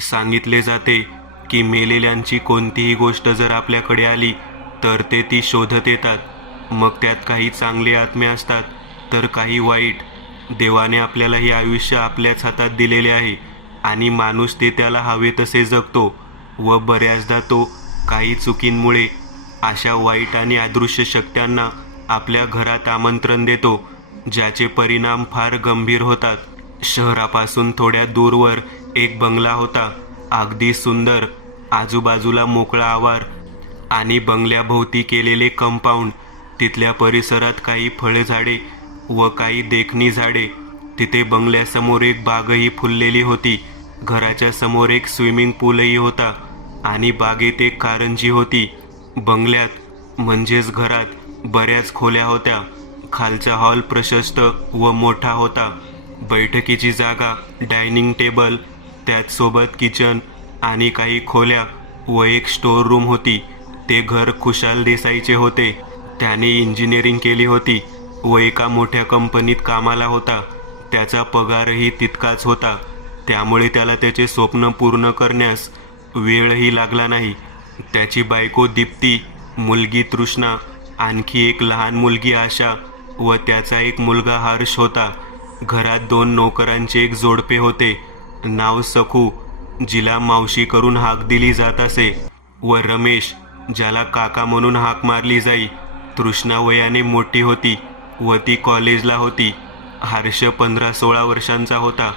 सांगितले जाते की मेलेल्यांची कोणतीही गोष्ट जर आपल्याकडे आली तर ते ती शोधत येतात. मग त्यात काही चांगले आत्मे असतात तर काही वाईट. देवाने आपल्याला हे आयुष्य आपल्याच हातात दिलेले आहे आणि माणूस ते त्याला हवे तसे जगतो व बऱ्याचदा तो काही चुकींमुळे अशा वाईट आणि अदृश्य शक्त्यांना आपल्या घरात आमंत्रण देतो, ज्याचे परिणाम फार गंभीर होतात. शहरापासून थोड्या दूरवर एक बंगला होता, अगदी सुंदर. आजूबाजूला मोकळा आवार आणि बंगल्याभोवती केलेले कंपाऊंड. तिथल्या परिसरात काही फळझाडे व काही देखणी झाडे. तिथे बंगल्यासमोर एक बागही फुललेली होती. घराच्या समोर एक स्विमिंग पूलही होता आणि बागेत एक कारंजी होती. बंगल्यात म्हणजेच घरात बऱ्याच खोल्या होत्या. खालचा हॉल प्रशस्त व मोठा होता. बैठकीची जागा, डायनिंग टेबल, त्याचसोबत किचन आणि काही खोल्या व एक स्टोर रूम होती. ते घर खुशाल देसाईचे होते. त्याने इंजिनिअरिंग केली होती व एका मोठ्या कंपनीत कामाला होता. त्याचा पगारही तितकाच होता, त्यामुळे त्याला त्याचे स्वप्न पूर्ण करण्यास वेळही लागला नाही. त्याची बायको दीप्ती, मुलगी तृष्णा, आणखी एक लहान मुलगी आशा व त्याचा एक मुलगा हर्ष होता. घरात 2 नोकरांचे एक जोडपे होते. नाव सखू, जिला मावशी करून हाक दिली जात असे, व रमेश, ज्याला काका म्हणून हाक मारली जाई. तृष्णा वयाने मोठी होती व ती कॉलेजला होती. हर्ष 15-16 वर्षांचा होता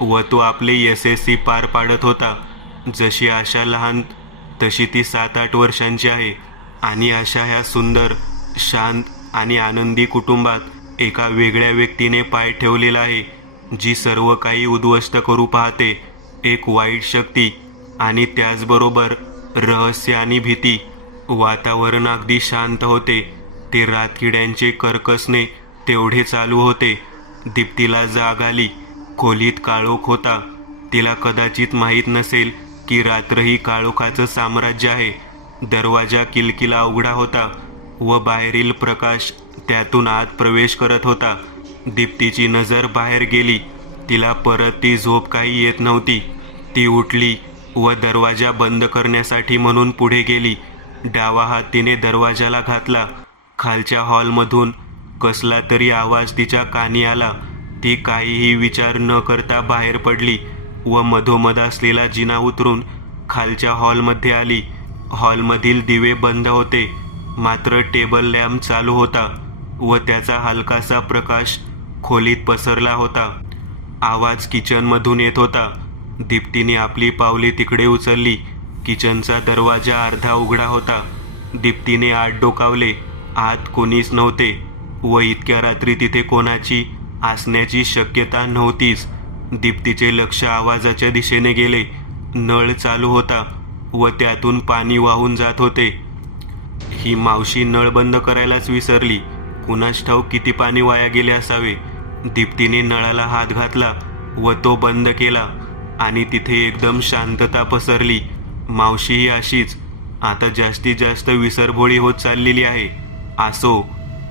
व तो आपले SSC पार पाडत होता. जशी आशा लहान तशी ती 7-8 वर्षांची आहे. आणि आशा ह्या सुंदर, शांत आणि आनंदी कुटुंबात एका वेगळ्या व्यक्तीने पाय ठेवलेला आहे, जी सर्व काही उद्ध्वस्त करू पाहते. एक वाईट शक्ती आणि त्याचबरोबर रहस्य आणि भीती. वातावरण अगदी शांत होते. ते रातकिड्यांचे कर्कसणे तेवढे चालू होते. दीप्तीला जाग आली. खोलीत काळोख होता. तिला कदाचित माहीत नसेल की रात्र ही काळोखाचं साम्राज्य आहे. दरवाजा किलकिला उघडा होता व बाहेरील प्रकाश त्यातून आत प्रवेश करत होता. दीप्तीची नजर बाहेर गेली. तिला परत ती झोप काही येत नव्हती. ती उठली व दरवाजा बंद करण्यासाठी म्हणून पुढे गेली. डावा हात तिने दरवाजाला घातला. खालच्या हॉलमधून कसला तरी आवाज तिच्या कानी आला. ती काहीही विचार न करता बाहेर पडली व मधोमध असलेला जिना उतरून खालच्या हॉलमध्ये आली. हॉलमधील दिवे बंद होते, मात्र टेबल लॅम्प चालू होता व त्याचा हलकासा प्रकाश खोलीत पसरला होता. आवाज किचनमधून येत होता. दीप्तीने आपली पावले तिकडे उचलली. किचनचा दरवाजा अर्धा उघडा होता. दीप्तीने आत डोकावले. आत कोणीच नव्हते व इतक्या रात्री तिथे कोणाची असण्याची शक्यता नव्हतीच. दीप्तीचे लक्ष आवाजाच्या दिशेने गेले. नळ चालू होता व त्यातून पाणी वाहून जात होते. ही मावशी नळ बंद करायलाच विसरली. कुणास ठाऊक किती पाणी वाया गेले असावे. दीप्तीने नळाला हात घातला व तो बंद केला आणि तिथे एकदम शांतता पसरली. मावशी ही अशीच आता जास्तीत जास्त विसरभोळी होत चाललेली आहे. असो,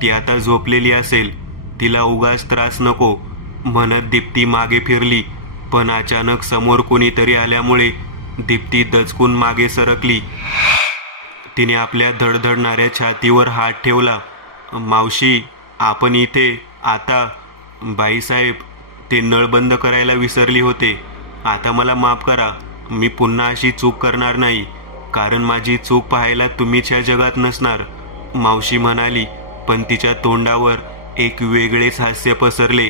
ती आता झोपलेली असेल, तिला उगाच त्रास नको म्हणत दीप्ती मागे फिरली. पण अचानक समोर कोणीतरी आल्यामुळे दीप्ती दचकून मागे सरकली. तिने आपल्या धडधडणाऱ्या छातीवर हात ठेवला. मावशी, आपण इथे आता? बाईसाहेब, ते नळ बंद करायला विसरली होते. आता मला माफ करा. मी पुन्हा अशी चूक करणार नाही, कारण माझी चूक पाहायला तुम्हीच ह्या जगात नसणार, मावशी म्हणाली. पण तिच्या तोंडावर एक वेगळेच हास्य पसरले.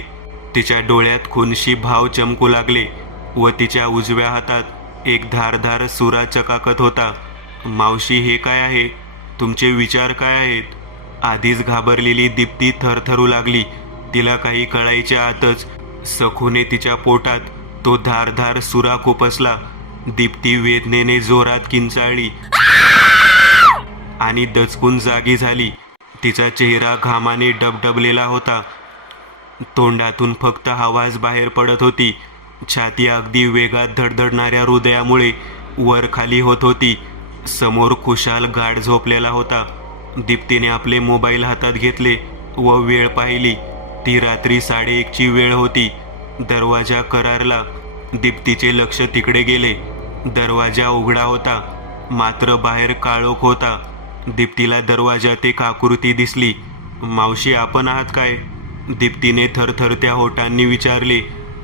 तिच्या डोळ्यात खुनशी भाव चमकू लागले व तिच्या उजव्या हातात एक धारदार सुरा चकाकत होता. मावशी, हे काय आहे? तुमचे विचार काय आहेत? आधीच घाबरलेली दीप्ती थरथरू लागली. तिला काही कळायच्या आतच सखूने तिच्या पोटात तो धारदार सुरा खुपसला. दीप्ती वेदनेने जोरात किंचाळली आणि दचकून जागी झाली. तिचा चेहरा घामाने डबडबलेला होता. तोंडातून फक्त आवाज बाहेर पडत होती. छाती अगदी वेगात धडधडणाऱ्या हृदयामुळे वर खाली होत होती. समोर खुशाल गाढ झोपलेला होता. दीप्तीने आपले मोबाईल हातात घेतले व वेळ पाहिली. ती रात्री 1:30ची वेळ होती. दरवाजा करारला. दीप्तीचे लक्ष तिकडे गेले. दरवाजा उघडा होता, मात्र बाहेर काळोख होता. दीप्तीला दरवाजात एक आकृती दिसली. मावशी, आपण आहात काय? दीप्तीने थरथरत्या होटांनी विचारले,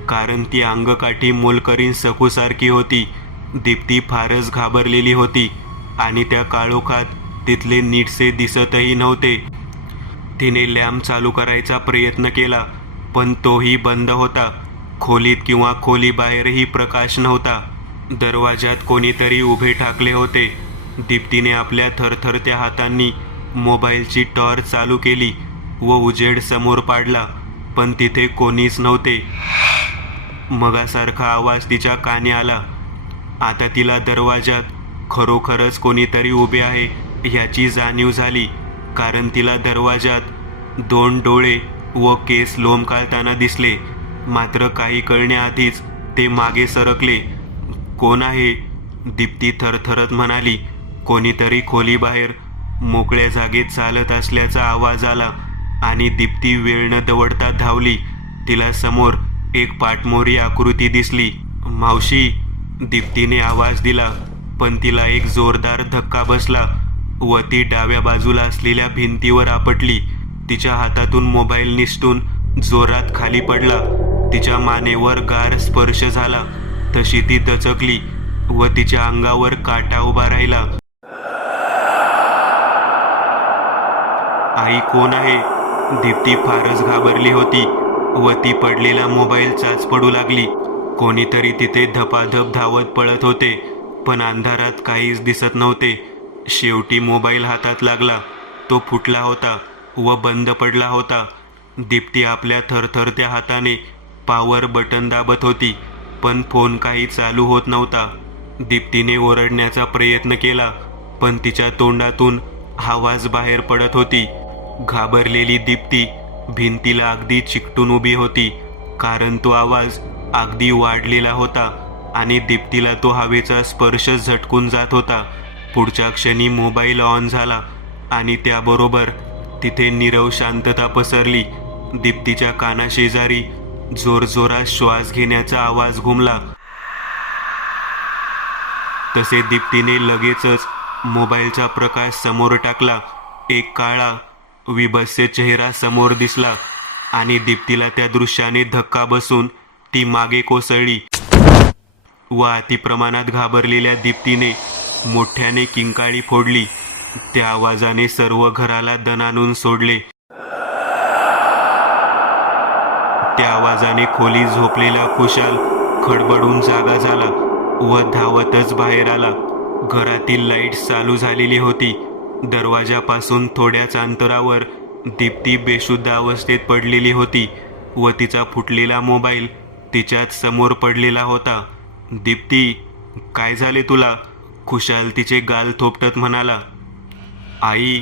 कारण ती अंगकाठी मोलकरीण सकूसारखी होती. दीप्ती फारच घाबरलेली होती आणि त्या काळोखात तिथले नीटसे दिसतही नव्हते. तिने लॅम्प चालू करायचा प्रयत्न केला, पण तोही बंद होता. खोलीत किंवा खोलीबाहेरही प्रकाश नव्हता. दरवाजात कोणीतरी उभे ठाकले होते. दीप्तीने आपल्या थरथरत्या हातांनी मोबाईलची टॉर्च चालू केली व उजेड समोर पाडला, पण तिथे कोणीच नव्हते. मगासारखा आवाज तिच्या कानी आला. आता तिला दरवाजात खरोखरच कोणीतरी उभे आहे याची जाणीव झाली, कारण तिला दरवाजात 2 डोळे व केस लोंबकळताना दिसले. मात्र काही कळण्याआधीच ते मागे सरकले. कोण आहे? दीप्ती थरथरत म्हणाली. कोणीतरी खोलीबाहेर मोकळ्या जागेत चालत असल्याचा आवाज आला आणि दीप्ती वेळ न दवडता धावली. तिला समोर एक पाठमोरी आकृती दिसली. मावशी, दीप्तीने आवाज दिला, पण तिला एक जोरदार धक्का बसला व ती डाव्या बाजूला असलेल्या भिंतीवर आपटली. तिच्या हातातून मोबाईल निसटून जोरात खाली पडला. तिच्या मानेवर गार स्पर्श झाला. तशी ती दचकली व तिच्या अंगावर काटा उभा राहिला. आई, कोण आहे? दीप्ती फारच घाबरली होती व ती पडलेला मोबाईल चाच पडू लागली. कोणीतरी तिथे धपाधप धावत पळत होते, पण अंधारात काहीच दिसत नव्हते. शेवटी मोबाईल हातात लागला. तो फुटला होता व बंद पडला होता. दीप्ती आपल्या थरथरत्या हाताने पॉवर बटन दाबत होती, पण फोन काही चालू होत नव्हता. दीप्तीने ओरडण्याचा प्रयत्न केला, पण तिच्या तोंडातून आवाज बाहेर पडत होती. घाबरलेली दीप्ती भिंतीला अगदी चिकटून उभी होती, कारण तो आवाज अगदी वाढलेला होता आणि दीप्तीला तो हवेचा स्पर्श झटकून जात होता. पुढच्या क्षणी मोबाईल ऑन झाला आणि त्याबरोबर तिथे नीरव शांतता पसरली. दीप्तीच्या कानाशेजारी जोरजोरात श्वास घेण्याचा आवाज घुमला. तसे दीप्तीने लगेचच मोबाईलचा प्रकाश समोर टाकला. एक काळा विभत्स चेहरा समोर दिसला आणि दीप्तीला त्या दृश्याने धक्का बसून ती मागे कोसळली व अतिप्रमाणात घाबरलेल्या दीप्तीने मोठ्याने किंकाळी फोडली. त्या आवाजाने सर्व घराला दणाणून सोडले. त्या आवाजाने खोलीत झोपलेला खुशाल खडबडून जागा झाला व धावतच बाहेर आला. घरातील लाईट चालू झालेली होती. दरवाजापासून थोड्याच अंतरावर दीप्ती बेशुद्ध अवस्थेत पडलेली होती व तिचा फुटलेला मोबाईल तिच्याच समोर पडलेला होता. दीप्ती, काय झाले तुला? खुशाल तिचे गाल थोपटत म्हणाला. आई,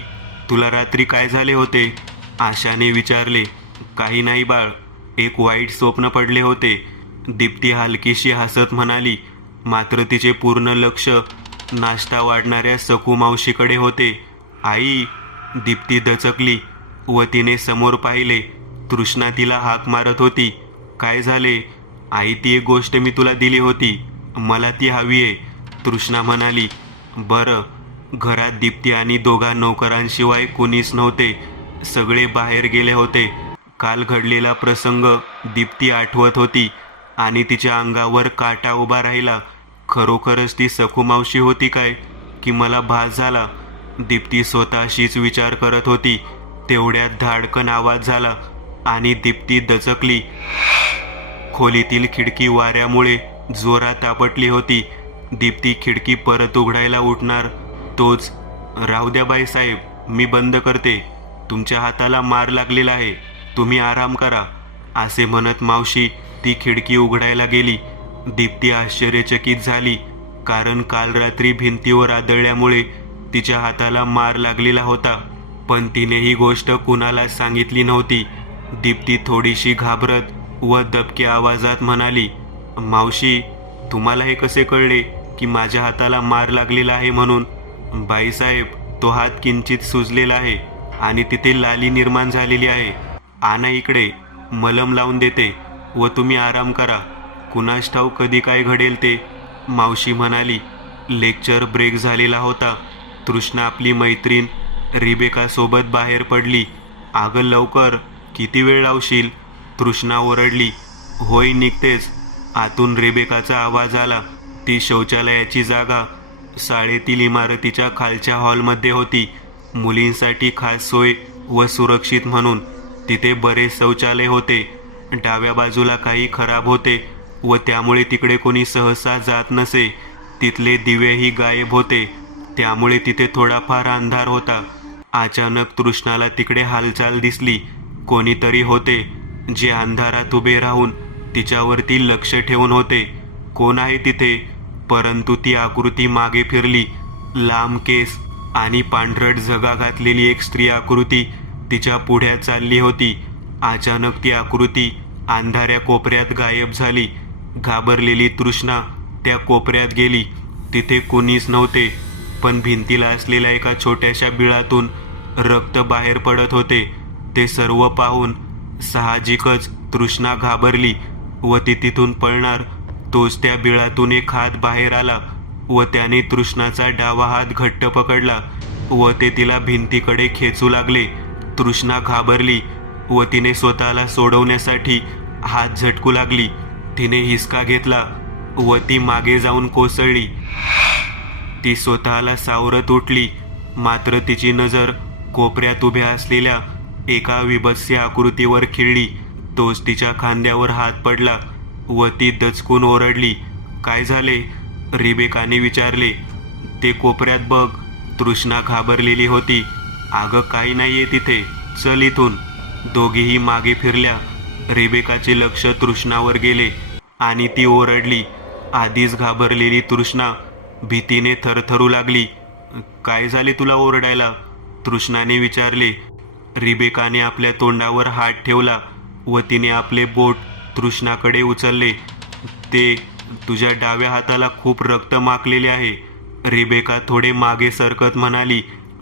तुला रात्री काय झाले होते? आशाने विचारले. काही नाही बाळ, एक वाईट स्वप्न पडले होते, दीप्ती हलकीशी हसत म्हणाली. मात्र तिचे पूर्ण लक्ष नाश्ता वाढणाऱ्या सकू मावशीकडे होते. आई, दीप्ती दचकली व तिने समोर पाहिले. तृष्णा तिला हाक मारत होती. काय झाले? आई, ती एक गोष्ट मी तुला दिली होती, मला ती हवी आहे, तृष्णा म्हणाली. बरं. घरात दीप्ती आणि 2 नोकरांशिवाय कोणीच नव्हते. सगळे बाहेर गेले होते. काल घडलेला प्रसंग दीप्ती आठवत होती आणि तिच्या अंगावर काटा उभा राहिला. खरोखरच ती सखू मावशी होती काय, की मला भास झाला? दीप्ती स्वतःशीच विचार करत होती. तेवढ्यात धाडकन आवाज झाला आणि दीप्ती दचकली. खोलीतील खिडकी वाऱ्यामुळे जोरात आपटली होती. दीप्ती खिडकी परत उघडायला उठणार तोच, राहू द्या बाईसाहेब, मी बंद करते, तुमच्या हाताला मार लागलेला आहे, तुम्ही आराम करा, असे म्हणत मावशी ती खिडकी उघडायला गेली. दीप्ती आश्चर्यचकित झाली, कारण काल रात्री भिंतीवर आदळल्यामुळे तिच्या हाताला मार लागलेला होता, पण तिने ही गोष्ट कुणाला सांगितली नव्हती. दीप्ती थोडीशी घाबरत व दबक्या आवाजात म्हणाली, मावशी, तुम्हाला हे कसे कळले की माझ्या हाताला मार लागलेला आहे म्हणून? बाईसाहेब, तो हात किंचित सुजलेला आहे आणि तिथे लाली निर्माण झालेली आहे. आणा इकडे, मलम लावून देते व तुम्ही आराम करा. कुणास ठाऊक कधी काय घडेल ते. मावशी म्हणाली. लेक्चर ब्रेक झालेला होता. तृष्णा आपली मैत्रीण रिबेका सोबत बाहेर पडली. अगं लवकर, किती वेळ लावशील? तृष्णा ओरडली. होय निघतेच. आतून रेबेकाचा आवाज आला. ती शौचालयाची जागा शाळेतील इमारतीच्या खालच्या हॉलमध्ये होती. मुलींसाठी खास सोय व सुरक्षित म्हणून तिथे बरेच शौचालय होते. डाव्या बाजूला काही खराब होते व त्यामुळे तिकडे कोणी सहसा जात नसे. तिथले दिवेही गायब होते, त्यामुळे तिथे थोडाफार अंधार होता. अचानक तृष्णाला तिकडे हालचाल दिसली. कोणीतरी होते जे अंधारात उभे राहून तिच्यावरती लक्ष ठेवून होते. कोण आहे तिथे? परंतु ती आकृती मागे फिरली. लांब केस आणि पांढरट झगा घातलेली एक स्त्री आकृती तिच्या पुढे चालली होती. अचानक ती आकृती अंधाऱ्या कोपऱ्यात गायब झाली. घाबरलेली तृष्णा त्या कोपऱ्यात गेली. तिथे कोणीच नव्हते, पण भिंतीला असलेल्या एका छोट्याशा बिळातून रक्त बाहेर पडत होते. ते सर्व पाहून साहजिकच तृष्णा घाबरली व ती तिथून पळणार. तोच त्या बिळातून एक हात बाहेर आला व त्याने तृष्णाचा डावा हात घट्ट पकडला व ते तिला भिंतीकडे खेचू लागले. तृष्णा घाबरली व तिने स्वतःला सोडवण्यासाठी हात झटकू लागली. तिने हिसका घेतला व ती मागे जाऊन कोसळली. ती स्वतःला सावरत उठली, मात्र तिची नजर कोपऱ्यात उभ्या असलेल्या एका विभत्स आकृतीवर खिळली. तोच तिच्या खांद्यावर हात पडला व ती दचकून ओरडली. काय झाले? रिबेकाने विचारले. ते कोपऱ्यात बघ. तृष्णा घाबरलेली होती. अगं काही नाहीये तिथे, चल इथून. दोघीही मागे फिरल्या. रिबेकाचे लक्ष तृष्णावर गेले आणि ती ओरडली. आधीच घाबरलेली तृष्णा भीतीने थरथरू लागली. काय झाले तुला ओरडायला? तृष्णाने विचारले. रिबेकाने आपल्या तोंडावर हात ठेवला व तिने आपले बोट तृष्णाकडे उचलले. ते तुझ्या डाव्या हाताला खूप रक्त माखलेले आहे. रिबेका थोडे मागे सरकत म्हणाली.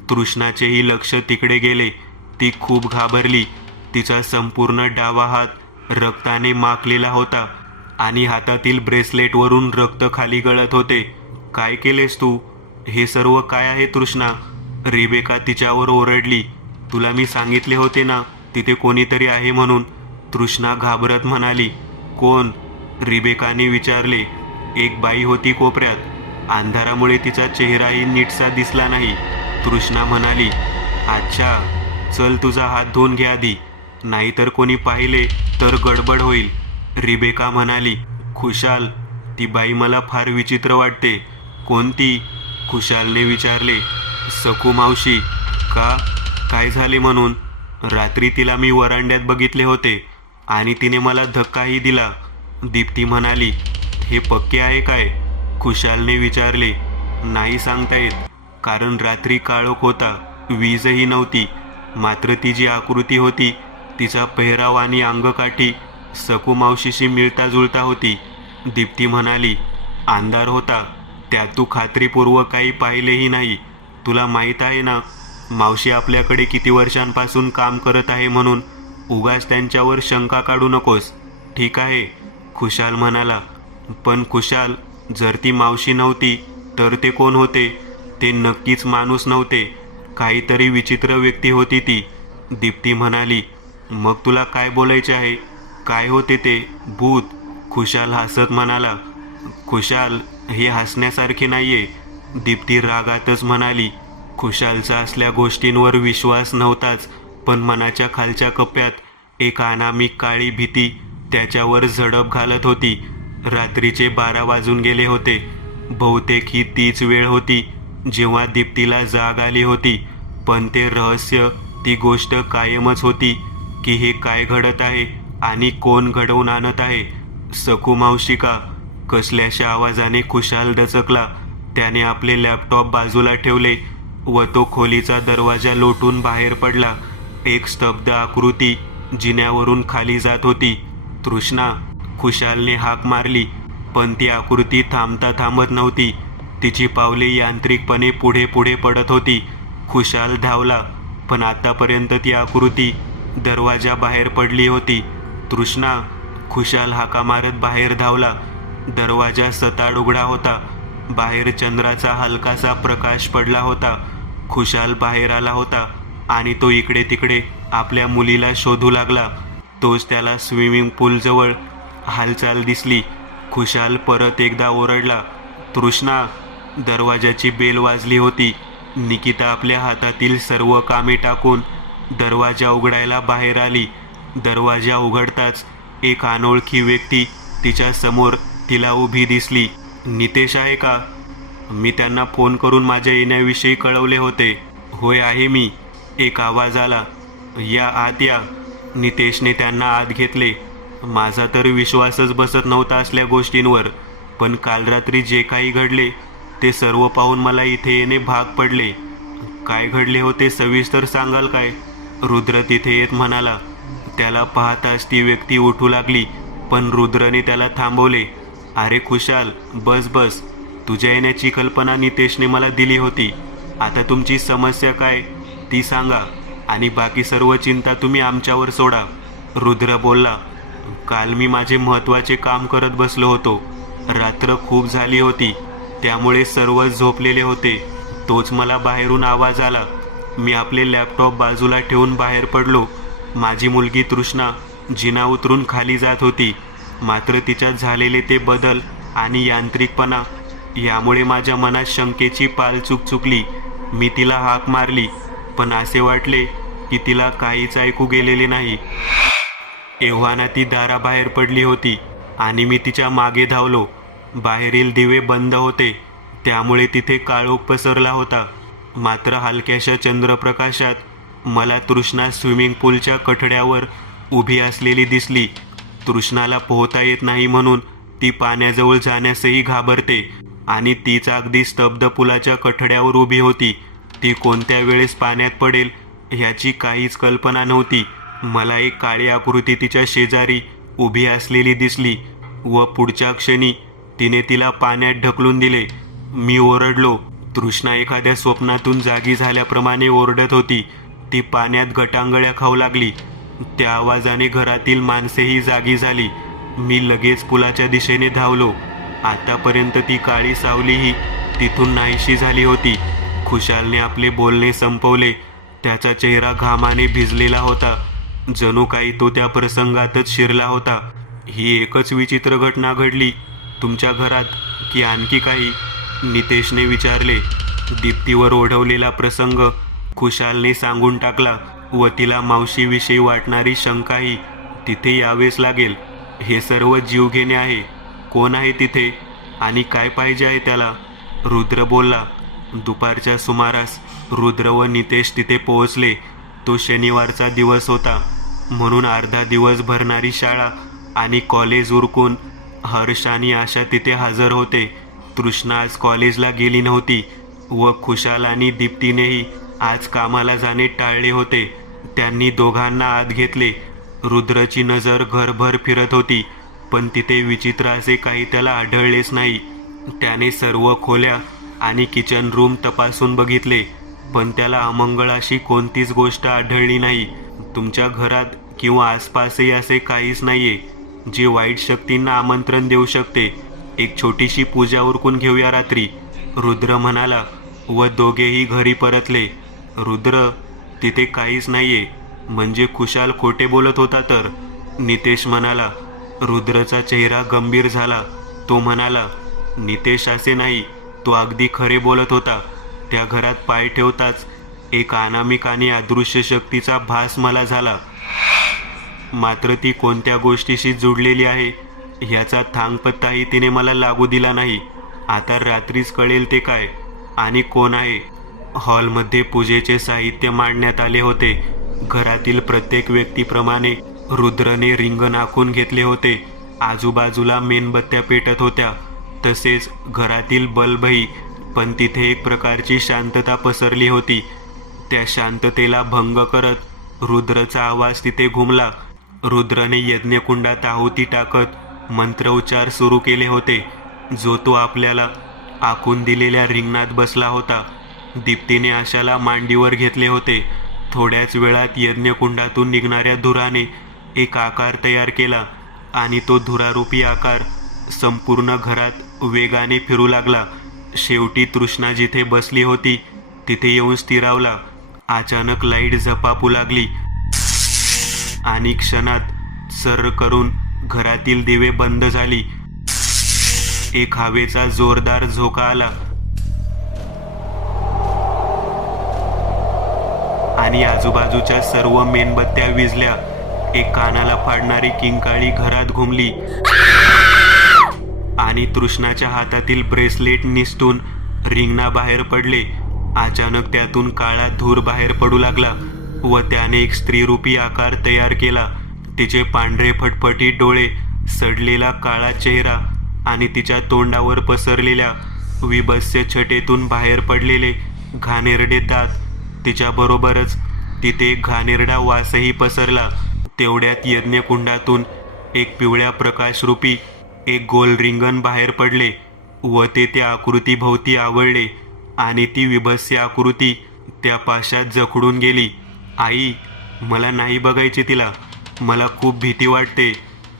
तृष्णाचेही लक्ष तिकडे गेले. ती खूप घाबरली. तिचा संपूर्ण डावा हात रक्ताने माखलेला होता आणि हातातील ब्रेसलेटवरून रक्त खाली गळत होते. काय केलेस तू? हे सर्व काय आहे तृष्णा? रिबेका तिच्यावर ओरडली. तुला मी सांगितले होते ना तिथे कोणीतरी आहे म्हणून. तृष्णा घाबरत म्हणाली. कोण? रिबेकाने विचारले. एक बाई होती कोपऱ्यात. अंधारामुळे तिचा चेहराही नीटसा दिसला नाही. तृष्णा म्हणाली. अच्छा, चल तुझा हात धुवून घे आधी, नाहीतर कोणी पाहिले तर गडबड होईल. रिबेका म्हणाली. खुशाल, ती बाई मला फार विचित्र वाटते. कोणती? खुशालने विचारले. सकू मावशी. का? काय झाले म्हणून? रात्री तिला मी वरांड्यात बघितले होते आणि तिने मला धक्काही दिला. दीप्ती म्हणाली. हे पक्के आहे काय? खुशालने विचारले. नाही सांगता येत, कारण रात्री काळोख होता, वीजही नव्हती. मात्र ती जी आकृती होती तिचा पेहराव आणि अंगकाठी सकू मावशीशी मिळता जुळता होती. दीप्ती म्हणाली. अंधार होता, त्यात तू खात्रीपूर्वक काही पाहिलेही नाही. तुला माहीत आहे ना मावशी आपल्याकडे किती वर्षांपासून काम करत आहे म्हणून. उगाच त्यांच्यावर शंका काढू नकोस, ठीक आहे? खुशाल म्हणाला. पण खुशाल, जर ती मावशी नव्हती तर ते कोण होते? ते नक्कीच माणूस नव्हते, काहीतरी विचित्र व्यक्ती होती ती. दीप्ती म्हणाली. मग तुला काय बोलायचे आहे? काय होते ते? भूत? खुशाल हसत म्हणाला. खुशाल, हे हसण्यासारखे नाहीये, दीप्ती रागातच म्हणाली. खुशालचा असल्या गोष्टींवर विश्वास नव्हताच, पण मनाच्या खालच्या कप्प्यात एक अनामिक काळी भीती त्याच्यावर झडप घालत होती. रात्रीचे 12 वाजून गेले होते. बहुतेक ही तीच वेळ होती जेव्हा दीप्तीला जाग आली होती. पण ते रहस्य, ती गोष्ट कायमच होती की हे काय घडत आहे आणि कोण घडवून आणत आहे. सकू मावशी का? कसल्याशा आवाजाने खुशाल दचकला. त्याने आपले लॅपटॉप बाजूला ठेवले व तो खोलीचा दरवाजा लोटून बाहेर पडला. एक स्तब्ध आकृती जिन्यावरून खाली जात होती. तृष्णा, खुशालने हाक मारली, पण ती आकृती थांबता थांबत नव्हती. तिची पावले यांत्रिकपणे पुढे पुढे पडत होती. खुशाल धावला, पण आतापर्यंत ती आकृती दरवाजा बाहेर पडली होती. तृष्णा, खुशाल हाका मारत बाहेर धावला. दरवाजा सताड उघडा होता. बाहेर चंद्राचा हलकासा प्रकाश पडला होता. खुशाल बाहेर आला होता आणि तो इकडे तिकडे आपल्या मुलीला शोधू लागला. तोच त्याला स्विमिंग पूलजवळ हालचाल दिसली. खुशाल परत एकदा ओरडला, तृष्णा. दरवाजाची बेल वाजली होती. निकिता आपल्या हातातील सर्व कामे टाकून दरवाजा उघडायला बाहेर आली. दरवाजा उघडताच एक अनोळखी व्यक्ती तिच्या समोर तिला उभी दिसली. नितेश आहे का? मी त्यांना फोन करून माझ्या येण्याविषयी कळवले होते. होय आहे मी, एक आवाज आला. या आत या. नितेशने त्यांना आत घेतले. माझा तर विश्वासच बसत नव्हता असल्या गोष्टींवर, पण काल रात्री जे काही घडले ते सर्व पाहून मला इथे येणे भाग पडले. काय घडले होते सविस्तर सांगाल काय? रुद्र तिथे येत म्हणाला. त्याला पाहताच ती व्यक्ती उठू लागली, पण रुद्रने त्याला थांबवले. अरे खुशाल, बस बस. तुझ्या येण्याची कल्पना नितेशने मला दिली होती. आता तुमची समस्या काय ती सांगा, आणि बाकी सर्व चिंता तुम्ही आमच्यावर सोडा. रुद्र बोलला, काल मी माझे महत्त्वाचे काम करत बसलो होतो. रात्र खूप झाली होती, त्यामुळे सर्वच झोपलेले होते. तोच मला बाहेरून आवाज आला. मी आपले लॅपटॉप बाजूला ठेवून बाहेर पडलो. माझी मुलगी तृष्णा जिना उतरून खाली जात होती. मात्र तिच्यात झालेले ते बदल आणि यांत्रिकपणा यामुळे माझ्या मनात शंकेची पालचूक चुकली. मी तिला हाक मारली, पण असे वाटले की तिला काहीच ऐकू गेलेले नाही. एव्हाना ती दाराबाहेर पडली होती आणि मी तिच्या मागे धावलो. बाहेरील दिवे बंद होते, त्यामुळे तिथे काळोख पसरला होता. मात्र हलक्याशा चंद्रप्रकाशात मला तृष्णा स्विमिंग पूलच्या कठड्यावर उभी असलेली दिसली. तृष्णाला पोहता येत नाही म्हणून ती पाण्याजवळ जाण्यासही घाबरते, आणि तीच अगदी स्तब्ध पुलाच्या कठड्यावर उभी होती. ती कोणत्या वेळेस पाण्यात पडेल ह्याची काहीच कल्पना नव्हती. मला एक काळी आकृती तिच्या शेजारी उभी असलेली दिसली व पुढच्या क्षणी तिने तिला पाण्यात ढकलून दिले. मी ओरडलो. तृष्णा एखाद्या स्वप्नातून जागी झाल्याप्रमाणे ओरडत होती. ती पाण्यात गटांगळ्या खाऊ लागली. त्या आवाजाने घरातील माणसेही जागी झाली. मी लगेच पुलाच्या दिशेने धावलो. आतापर्यंत ती काळी सावलीही तिथून नाहीशी झाली होती. खुशालने आपले बोलणे संपवले. त्याचा चेहरा घामाने भिजलेला होता. जणू काही तो त्या प्रसंगातच शिरला होता. ही एकच विचित्र घटना घडली तुमच्या घरात की आणखी काही? नितेशने विचारले. दीप्तीवर ओढवलेला प्रसंग खुशालने सांगून टाकला व तिला मावशीविषयी वाटणारी शंकाही तिथे यावेच लागेल. हे सर्व जीवघेणे आहे. कोण आहे तिथे आणि काय पाहिजे आहे त्याला? रुद्र बोलला. दुपारच्या सुमारास रुद्र व नितेश तिथे पोहोचले. तो शनिवारचा दिवस होता, म्हणून अर्धा दिवस भरणारी शाळा आणि कॉलेज उरकून हर्ष आणि आशा तिथे हजर होते. तृष्णा आज कॉलेजला गेली नव्हती व खुशाल आणि दीप्तीनेही आज कामाला जाणे टाळले होते. त्यांनी दोघांना आत घेतले. रुद्रची नजर घरभर फिरत होती, पण तिथे विचित्र असे काही त्याला आढळलेच नाही. त्याने सर्व खोल्या आणि किचन रूम तपासून बघितले, पण त्याला अमंगळ अशी कोणतीच गोष्ट आढळली नाही. तुमच्या घरात किंवा आसपासही असे काहीच नाहीये जे वाईट शक्तींना आमंत्रण देऊ शकते. एक छोटीशी पूजा उरकून घेऊया रात्री, रुद्र म्हणाला व दोघेही घरी परतले. रुद्र, तिथे काहीच नाहीये म्हणजे खुशाल खोटे बोलत होता तर? नितेश म्हणाला. रुद्रचा चेहरा गंभीर झाला. तो म्हणाला, नितेश असे नाही, तो अगदी खरे बोलत होता. त्या घरात पाय ठेवताच एक अनामिक आणि अदृश्य शक्तीचा भास मला झाला. मात्र ती कोणत्या गोष्टीशी जुडलेली आहे ह्याचा थांगपत्ताही तिने मला लागू दिला नाही. आता रात्रीच कळेल ते काय आणि कोण आहे. हॉलमध्ये पूजेचे साहित्य मांडण्यात आले होते. घरातील प्रत्येक व्यक्तीप्रमाणे रुद्रने रिंगण आखून घेतले होते. आजूबाजूला मेणबत्त्या पेटत होत्या, तसेच घरातील बल्बही. पण तिथे एक प्रकारची शांतता पसरली होती. त्या शांततेला भंग करत रुद्रचा आवाज तिथे घुमला. रुद्रने यज्ञकुंडात आहुती टाकत मंत्रोच्चार सुरू केले होते, जो तो आपल्याला आखून दिलेल्या रिंगणात बसला होता. दीप्तीने आशाला मांडीवर घेतले होते. थोड्याच वेळात यज्ञकुंडातून निघणाऱ्या धुराने एक आकार तयार केला आणि तो धुरारूपी आकार संपूर्ण घरात वेगाने फिरू लागला. शेवटी तृष्णा जिथे बसली होती तिथे येऊन स्थिरावला. अचानक लाईट झपापू लागली आणि क्षणात सर्र करून घरातील दिवे बंद झाली. एक हवेचा जोरदार झोका आला आणि आजूबाजूच्या सर्व मेणबत्त्या विझल्या. एक कानाला फाडणारी किंकाळी घरात घुमली आणि तृष्णाच्या हातातील ब्रेसलेट निसटून रिंगणा बाहेर पडले. अचानक त्यातून काळा धूर बाहेर पडू लागला व त्याने एक स्त्रीरूपी आकार तयार केला. तिचे पांढरे फटफटी डोळे, सडलेला काळा चेहरा आणि तिच्या तोंडावर पसरलेल्या विभत्स्य छटेतून बाहेर पडलेले घाणेरडे दात. तिच्याबरोबरच तिथे एक घाणेरडा वासही पसरला. तेवढ्यात यज्ञकुंडातून एक पिवळ्या प्रकाशरूपी एक गोल रिंगण बाहेर पडले व ते त्या आकृतीभोवती आवळले आणि ती विभत्स्य आकृती त्या पाशात जखडून गेली. आई, मला नाही बघायचे तिला, मला खूप भीती वाटते,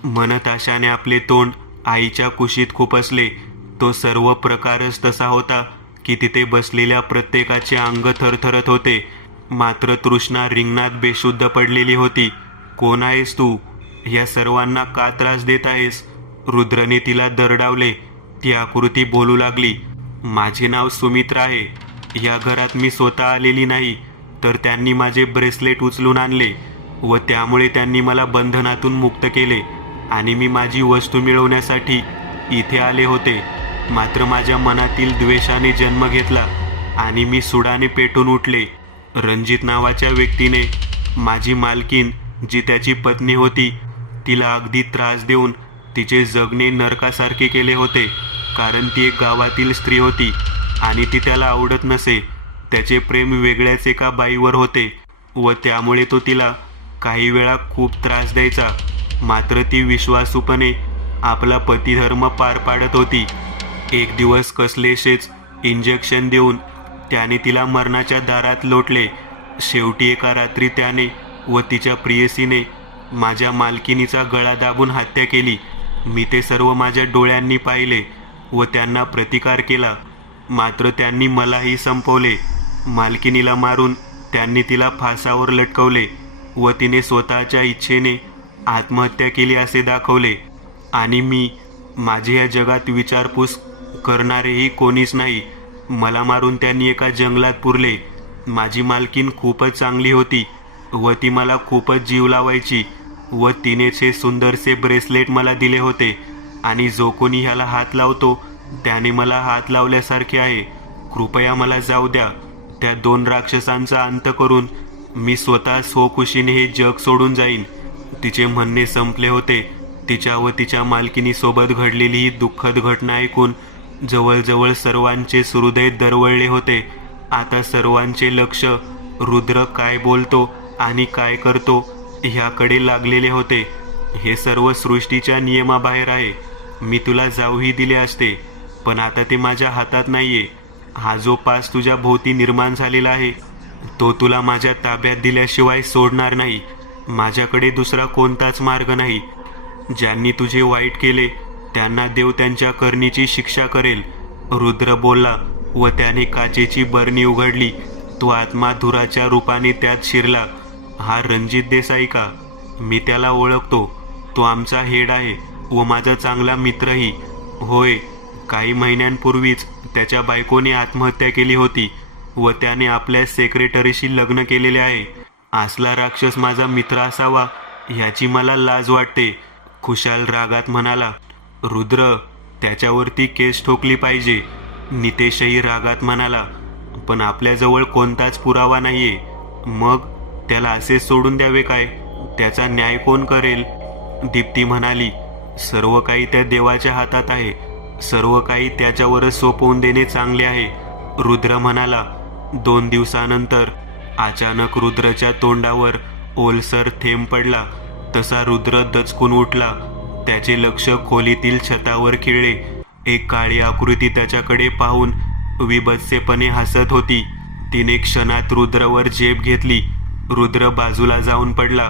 म्हणत आशाने आपले तोंड आईच्या कुशीत खुपसले. तो सर्व प्रकारच तसा होता की तिथे बसलेल्या प्रत्येकाचे अंग थरथरत होते. मात्र तृष्णा रिंगणात बेशुद्ध पडलेली होती. कोण आहेस तू? या सर्वांना का त्रास देत आहेस? रुद्रने तिला दरडावले. ती आकृती बोलू लागली. माझे नाव सुमित्रा आहे. या घरात मी स्वतः आलेली नाही, तर त्यांनी माझे ब्रेसलेट उचलून आणले व त्यामुळे त्यांनी मला बंधनातून मुक्त केले आणि मी माझी वस्तू मिळवण्यासाठी इथे आले होते. मात्र माझ्या मनातील द्वेषाने जन्म घेतला आणि मी सुडाने पेटून उठले. रणजित नावाच्या व्यक्तीने माझी मालकीन, जी त्याची पत्नी होती, तिला अगदी त्रास देऊन तिचे जगणे नरकासारखे केले होते. कारण ती एक गावातील स्त्री होती आणि ती त्याला आवडत नसे. त्याचे प्रेम वेगळ्याच एका बाईवर होते व त्यामुळे तो तिला काही वेळा खूप त्रास द्यायचा. मात्र ती विश्वासूपणे आपला पतिधर्म पार पाडत होती. एक दिवस कसलेशेच इंजेक्शन देऊन त्याने तिला मरणाच्या दारात लोटले. शेवटी एका रात्री त्याने व तिच्या प्रेयसीने माझ्या मालकिनीचा गळा दाबून हत्या केली. मी ते सर्व माझ्या डोळ्यांनी पाहिले व त्यांना प्रतिकार केला. मात्र त्यांनी मलाही संपवले. मालकिनीला मारून त्यांनी तिला फासावर लटकवले व तिने स्वतःच्या इच्छेने आत्महत्या केली असे दाखवले. आणि मी, माझे या जगात विचारपूस करणारेही कोणीच नाही. मला मारून त्यांनी एका जंगलात पुरले. माझी मालकीन खूपच चांगली होती व ती मला खूपच जीव लावायची व तिनेच हे सुंदरसे ब्रेसलेट मला दिले होते. आणि जो कोणी ह्याला हात लावतो त्याने मला हात लावल्यासारखे आहे. कृपया मला जाऊ द्या. त्या 2 राक्षसांचा अंत करून मी स्वतः स्वखुशीने हे जग सोडून जाईन. तिचे म्हणणे संपले होते. तिच्या व तिच्या मालकिनीसोबत घडलेली ही दुःखद घटना ऐकून जवळजवळ सर्वांचेच हृदय दरवळले होते. आता सर्वांचे लक्ष रुद्र काय बोलतो आणि काय करतो ह्याकडे लागलेले होते. हे सर्व सृष्टीच्या नियमाबाहेर आहे. मी तुला जाऊही दिले असते, पण आता ते माझ्या हातात नाहीये. हा जो पास तुझ्या भोवती निर्माण झालेला आहे तो तुला माझ्या ताब्यात दिल्याशिवाय सोडणार नाही. माझ्याकडे दुसरा कोणताच मार्ग नाही. ज्यांनी तुझे वाईट केले त्यांना देव त्यांच्या करणीची शिक्षा करेल. रुद्र बोलला व त्याने काचेची बरणी उघडली. तो आत्मा धुराच्या रूपाने त्यात शिरला. हा रणजित देसाई का? मी त्याला ओळखतो. तो आमचा हेड आहे व माझा चांगला मित्रही. होय, काही महिन्यांपूर्वीच त्याच्या बायकोने आत्महत्या केली होती व त्याने आपल्या सेक्रेटरीशी लग्न केलेले आहे. असला राक्षस माझा मित्र असावा ह्याची मला लाज वाटते. खुशाल रागात म्हणाला. रुद्र, त्याच्यावरती केस ठोकली पाहिजे. नितेशही रागात म्हणाला. पण आपल्याजवळ कोणताच पुरावा नाहीये. मग त्याला असे सोडून द्यावे काय? त्याचा न्याय कोण करेल? दीप्ती म्हणाली. सर्व काही त्या देवाच्या हातात आहे. सर्व काही त्याच्यावरच सोपवून देणे चांगले आहे. रुद्र म्हणाला. 2 दिवसानंतर अचानक रुद्रच्या तोंडावर ओलसर थेंब पडला. तसा रुद्र दचकून उठला. त्याचे लक्ष खोलीतील छतावर खिळले. एक काळी आकृती त्याच्याकडे पाहून विभत्सेपणे हसत होती. तिने क्षणात रुद्रवर झेप घेतली. रुद्र बाजूला जाऊन पडला.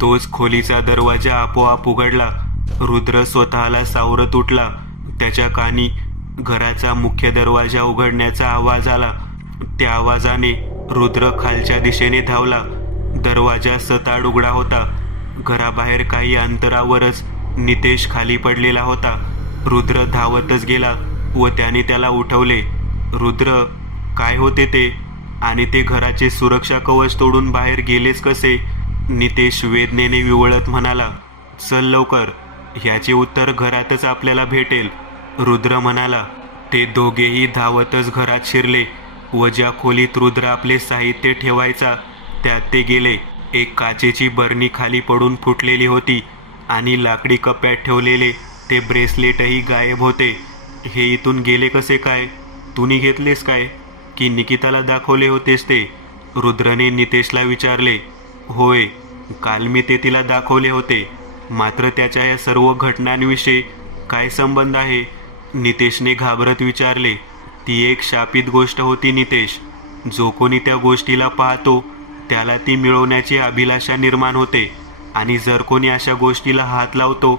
तोच खोलीचा दरवाजा आपोआप उघडला रुद्र स्वतःला सावरत उठला. त्याच्या कानी घराचा मुख्य दरवाजा उघडण्याचा आवाज आला. त्या आवाजाने रुद्र खालच्या दिशेने धावला. दरवाजा सताड उघडा होता. घराबाहेर काही अंतरावरच नितेश खाली पडलेला होता. रुद्र धावतच गेला व त्याने त्याला उठवले. रुद्र, काय होते ते? आणि ते घराचे सुरक्षा कवच तोडून बाहेर गेलेच कसे? नितेश वेदनेने विवळत म्हणाला. चल लवकर, ह्याचे उत्तर घरातच आपल्याला भेटेल, रुद्र म्हणाला. ते दोघेही धावतच घरात शिरले व ज्या खोलीत रुद्र आपले साहित्य ठेवायचा त्यात ते गेले. एक काचेची बरणी खाली पडून फुटलेली होती आणि लाकडी कप्प्यात ठेवलेले ते ब्रेसलेटही गायब होते. हे इथून गेले कसे काय? तुम्ही घेतलेस काय की निकिताला दाखवले होतेस ते? रुद्रने नितेशला विचारले. होय, काल मी ते तिला दाखवले होते. मात्र त्याच्या या सर्व घटनांविषयी काय संबंध आहे? नितेशने घाबरत विचारले. ती एक शापित गोष्ट होती नितेश. जो कोणी त्या गोष्टीला पाहतो त्याला ती मिळवण्याची अभिलाषा निर्माण होते आणि जर कोणी अशा गोष्टीला हात लावतो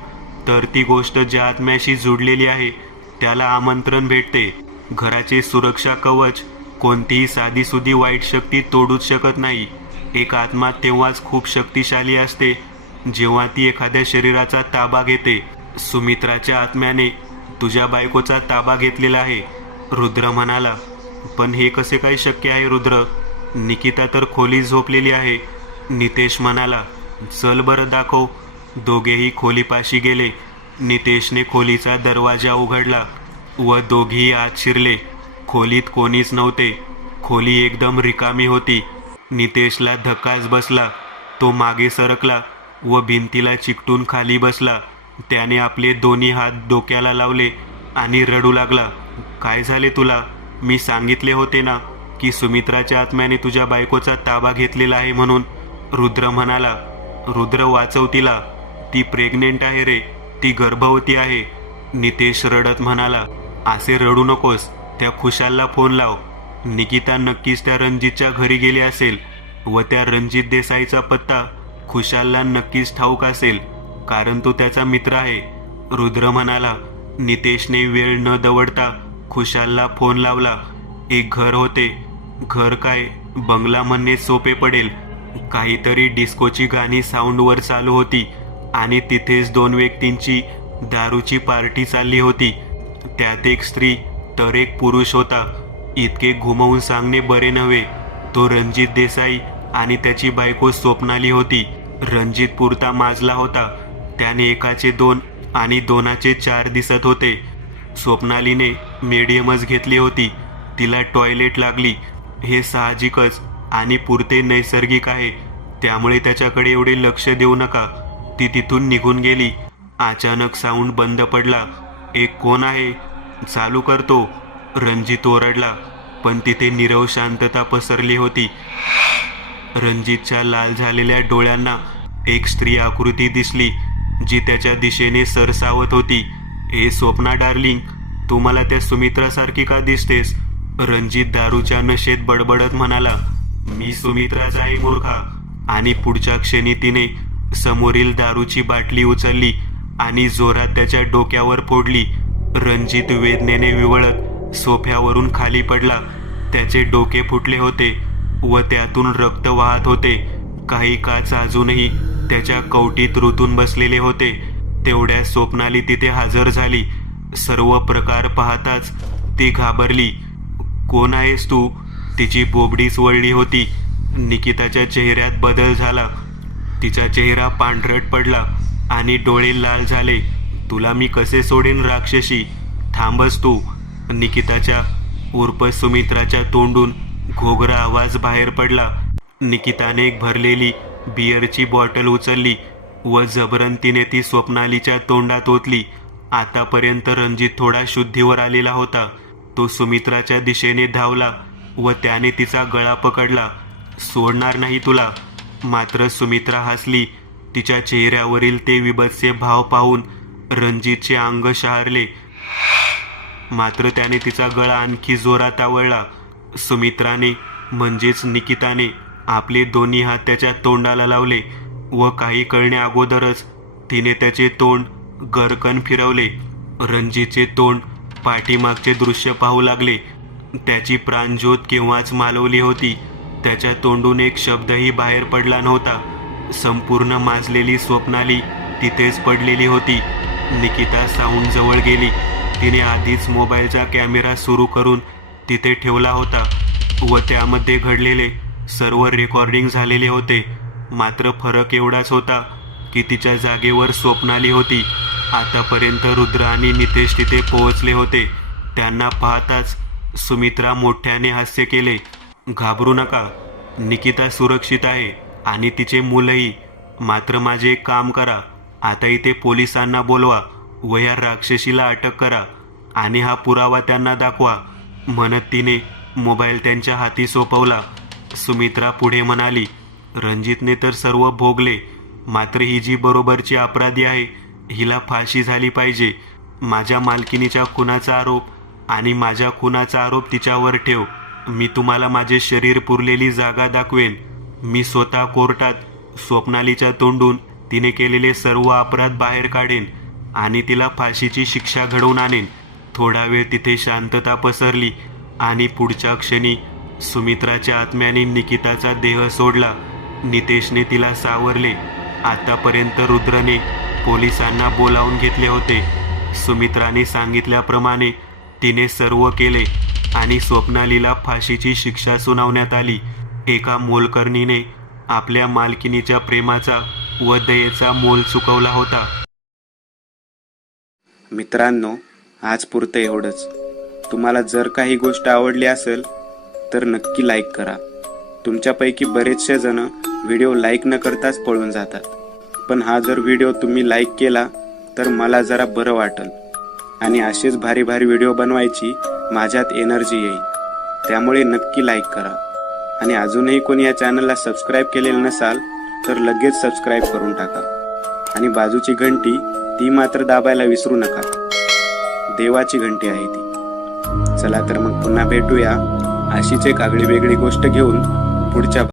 तर ती गोष्ट ज्या आत्म्याशी जुडलेली आहे त्याला आमंत्रण भेटते. घराचे सुरक्षा कवच कोणतीही साधीसुधी वाईट शक्ती तोडूच शकत नाही. एक आत्मा तेव्हाच खूप शक्तिशाली असते जेव्हा ती एखाद्या शरीराचा ताबा घेते. सुमित्राच्या आत्म्याने तुझ्या बायकोचा ताबा घेतलेला आहे, रुद्र म्हणाला. पण हे कसे काय शक्य आहे रुद्र? निकिता तर खोलीत झोपलेली आहे, नितेश म्हणाला. चल बरं दाखव. दोघेही खोलीपाशी गेले. नितेशने खोलीचा दरवाजा उघडला व दोघेही आत शिरले. खोलीत कोणीच नव्हते. खोली एकदम रिकामी होती. नितेशला धक्काच बसला. तो मागे सरकला व भिंतीला चिकटून खाली बसला. त्याने आपले दोन्ही हात डोक्याला लावले आणि रडू लागला. काय झाले तुला? मी सांगितले होते ना की सुमित्राच्या आत्म्याने तुझ्या बायकोचा ताबा घेतलेला आहे म्हणून, रुद्र म्हणाला. रुद्र, वाचव तिला. ती प्रेग्नेंट आहे रे, ती गर्भवती आहे, नितेश रडत म्हणाला. असे रडू नकोस. त्या खुशालला फोन लाव. निकिता नक्कीच त्या रणजितच्या घरी गेली असेल व त्या रणजित देसाईचा पत्ता खुशालला नक्कीच ठाऊक असेल कारण तो त्याचा मित्र आहे, रुद्र म्हणाला. नितेशने वेळ न दवडता खुशालला फोन लावला. एक घर होते. घर काय, बंगला म्हणणे सोपे पडेल. काहीतरी डिस्कोची गाणी साऊंडवर चालू होती आणि तिथेच दोन व्यक्तींची दारूची पार्टी चालली होती. त्यात एक स्त्री तर एक पुरुष होता. इतके घुमवून सांगणे बरे नव्हे. तो रणजित देसाई आणि त्याची बायको स्वप्नाली होती. रणजित पुरता माजला होता. त्याने एकाचे 2 आणि 2चे 4 दिसत होते. स्वप्नालीने मीडियमच घेतली होती. तिला टॉयलेट लागली. हे साहजिकच आणि पुरते नैसर्गिक आहे, त्यामुळे त्याच्याकडे एवढे लक्ष देऊ नका. ती तिथून निघून गेली. अचानक साऊंड बंद पडला. एक कोण आहे? चालू करतो, रणजित ओरडला. पण तिथे नीरव शांतता पसरली होती. रणजितच्या लाल झालेल्या डोळ्यांना एक स्त्री आकृती दिसली जी त्याच्या दिशेने सरसावत होती. हे स्वप्ना डार्लिंग, तू मला त्या सुमित्रासारखी का दिसतेस? रणजित दारूच्या नशेत बडबडत म्हणाला. मी सुमित्राच आहे मूर्खा. आणि पुढच्या क्षणी तिने समोरील दारूची बाटली उचलली आणि जोरात त्याच्या डोक्यावर फोडली. रणजित वेदनेने विवळत सोफ्यावरून खाली पडला. त्याचे डोके फुटले होते व त्यातून रक्त वाहत होते. काही काच अजूनही त्याच्या कवटीत रुतून बसलेले होते. तेवढ्या स्वप्नाली तिथे हजर झाली. सर्व प्रकार पाहताच ती घाबरली. कोण आहेस तू? तिची बोबडीच वळली होती. निकिताच्या चेहऱ्यात बदल झाला. तिचा चेहरा पांढरट पडला आणि डोळे लाल झाले. तुला मी कसे सोडेन राक्षसी? थांबस तू. निकिताच्या उर्फ सुमित्राच्या तोंडून घोगरा आवाज बाहेर पडला. निकिताने एक भरलेली बिअरची बॉटल उचलली व जबरंतीने ती स्वप्नालीच्या तोंडात ओतली. आतापर्यंत रणजित थोडा शुद्धीवर आलेला होता. तो सुमित्राच्या दिशेने धावला व त्याने तिचा गळा पकडला. सोडणार नाही तुला. मात्र सुमित्रा हसली. तिच्या चेहऱ्यावरील ते विभत्स्य भाव पाहून रणजितचे अंग शहारले. मात्र त्याने तिचा गळा आणखी जोरात आवळला. सुमित्राने म्हणजेच निकिताने आपले दोन्ही हात त्याच्या तोंडाला लावले व काही कळण्या अगोदरच तिने त्याचे तोंड गरकन फिरवले. रणजितचे तोंड पाठीमागचे दृश्य पाहू लागले. त्याची प्राणज्योत केव्हाच मालवली होती. त्याच्या तोंडून एक शब्दही बाहेर पडला नव्हता. संपूर्ण माजलेली स्वप्नाली तिथेच पडलेली होती. निकिता साऊंड जवळ गेली. तिने आधीच मोबाईलचा कॅमेरा सुरू करून तिथे ठेवला होता व त्यामध्ये घडलेले सर्व रेकॉर्डिंग झालेले होते. मात्र फरक एवढाच होता की तिच्या जागेवर स्वप्नाली होती. आतापर्यंत रुद्र आणि नितेश तिथे पोहोचले होते. त्यांना पाहताच सुमित्रा मोठ्याने हास्य केले. घाबरू नका, निकिता सुरक्षित आहे आणि तिचे मुलंही. मात्र माझे एक काम करा, आता इथे पोलिसांना बोलवा व या राक्षसीला अटक करा आणि हा पुरावा त्यांना दाखवा, म्हणत तिने मोबाईल त्यांच्या हाती सोपवला. सुमित्रा पुढे म्हणाली, रणजितने तर सर्व भोगले, मात्र ही जी बरोबरची अपराधी आहे हिला फाशी झाली पाहिजे. माझ्या मालकिनीच्या खुनाचा आरोप आणि माझ्या खुनाचा आरोप तिच्यावर ठेव. मी तुम्हाला माझे शरीर पुरलेली जागा दाखवेन. मी स्वतः कोर्टात स्वप्नालीच्या तोंडून तिने केलेले सर्व अपराध बाहेर काढेन आणि तिला फाशीची शिक्षा घडवून आणेन. थोडा वेळ तिथे शांतता पसरली आणि पुढच्या क्षणी सुमित्राच्या आत्म्याने निकिताचा देह सोडला. नितेशने तिला सावरले. आतापर्यंत रुद्रने पोलिसांना बोलावून घेतले होते. सुमित्राने सांगितल्याप्रमाणे तिने सर्व केले आणि स्वप्नालीला फाशीची शिक्षा सुनावण्यात आली. एका मोलकरणीने आपल्या मालकिनीच्या प्रेमाचा व दयेचा मोल चुकवला होता. मित्रांनो, आज पुरतं एवढंच. तुम्हाला जर काही गोष्ट आवडली असेल तर नक्की लाईक करा. तुमच्यापैकी बरेचसे जण व्हिडिओ लाईक न करताच पळून जातात, पण हा जर व्हिडिओ तुम्ही लाईक केला तर मला जरा बरं वाटेल आणि असेच भारी भारी व्हिडिओ बनवायची माझ्यात एनर्जी येईल. त्यामुळे नक्की लाईक करा आणि अजूनही कोणी या चॅनलला सबस्क्राईब केलेलं नसाल तर लगेच सबस्क्राईब करून टाका आणि बाजूची घंटी ती मात्र दाबायला विसरू नका. देवाची घंटी आहे ती. चला तर मग पुन्हा भेटूया अशीच एक आगळी वेगळी गोष्ट घेऊन पुढच्या